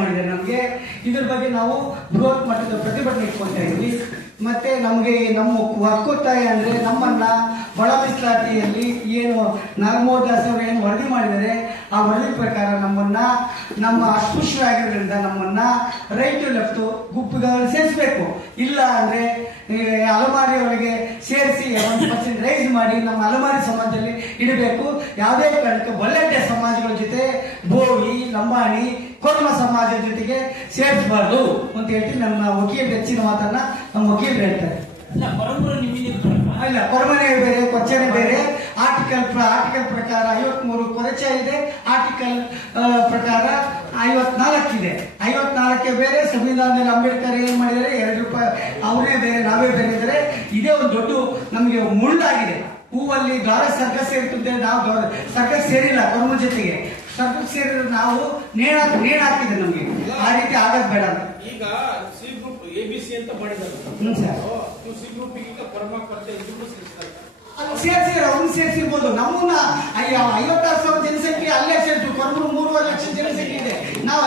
ಮಾಡಿದ್ದಾರೆ ನಮಗೆ. ಇದ್ರ ಬಗ್ಗೆ ನಾವು ಬೃಹತ್ ಮಟ್ಟದ ಪ್ರತಿಭಟನೆ ಇಟ್ಕೊಳ್ತಾ ಇದ್ವಿ. ಮತ್ತೆ ನಮಗೆ ನಮ್ಮ ಒಕ್ಕೂತಾಯ ಅಂದ್ರೆ ನಮ್ಮನ್ನ ಒಳ ಮೀಸಲಾತಿಯಲ್ಲಿ ಏನು ನಾಗಮೋಹನ್ ದಾಸ್ ಅವರು ಏನು ವರದಿ ಮಾಡಿದ್ದಾರೆ ಆ ವರದಿ ಪ್ರಕಾರ ನಮ್ಮನ್ನ ನಮ್ಮ ಅಸ್ಪೃಶ್ಯರಾಗಿರೋದ್ರಿಂದ ನಮ್ಮನ್ನ ರೈಟ್ ಟು ಲೆಫ್ಟ್ ಗುಂಪುಗಳಲ್ಲಿ ಸೇರಿಸಬೇಕು. ಇಲ್ಲ ಅಂದ್ರೆ ಅಲಮಾರಿ ಒಳಗೆ ಸೇರಿಸಿ 1% ರೈಸ್ ಮಾಡಿ ನಮ್ಮ ಅಲಮಾರಿ ಸಮಾಜದಲ್ಲಿ ಇಡಬೇಕು. ಯಾವುದೇ ಕಾರಣಕ್ಕೆ ಬಲ್ಲೆಡ್ಡೆ ಸಮಾಜಗಳ ಜೊತೆ ಬೋವಿ, ಲಂಬಾಣಿ, ಕೊರ್ಮ ಸಮಾಜದ ಜೊತೆಗೆ ಸೇರಿಸಬಾರ್ದು ಅಂತ ಹೇಳಿ ನಮ್ಮ ವಕೀಲ ಹೆಚ್ಚಿನ ಮಾತನ್ನ ನಮ್ಮ ವಕೀಲರು ಹೇಳ್ತಾರೆ. ಇಲ್ಲ, ಕೊರಮನೆ ಬೇರೆ, ಕೊಚ್ಚನೆ ಬೇರೆ. ಆರ್ಟಿಕಲ್ ಪ್ರಕಾರ 53 ಕೊರಚ ಇದೆ, ಆರ್ಟಿಕಲ್ ಪ್ರಕಾರ 54 ಇದೆ. 54 ಬೇರೆ. ಸಂವಿಧಾನದಲ್ಲಿ ಅಂಬೇಡ್ಕರ್ ಏನ್ ಮಾಡಿದರೆ ₹2 ಅವರೇ ಬೇರೆ, ನಾವೇ ಬೇರೆ ಇದ್ದಾರೆ. ಇದೇ ಒಂದು ದೊಡ್ಡ ನಮ್ಗೆ ಮುಳ್ಳಾಗಿದೆ. ಹೂವಲ್ಲಿ ಗಾರ ಸರ್ಕಸ್ ಸೇರ್ತಿದ್ದೆ, ನಾವು ಸರ್ಕಸ್ ಸೇರಿಲ್ಲ. ಕೊರಮ ಜೊತೆಗೆ ಸರ್ಕಸ್ ಸೇರಿದ್ರೆ ನಾವು ನೇಣ್ ಹಾಕಿದೆ. ನಮ್ಗೆ ಆ ರೀತಿ ಆಗೋದ್ ಬೇಡ ಅಂತ ಈಗ ಸಿ ಗ್ರೂಪ್ ABC ಅಂತ ಮಾಡಿದ್ದಾರೆ. ಸಿ ಗ್ರೂಪ್ ಈಗ ಕೊರಮ ಕೊರತೆ ಸೇರಿಸಿದ್ರೆ ಅವ್ನು ಸೇರಿಸಿರ್ಬೋದು. ನಮ್ಮನ್ನ 56,000 ಜನಸಂಖ್ಯೆ ಅಲ್ಲೇ ಸೇರಿದ್ರು. ಕೊರಮೂರು 3.5 ಲಕ್ಷ ಜನಸಂಖ್ಯೆ ಇದೆ. ನಾವು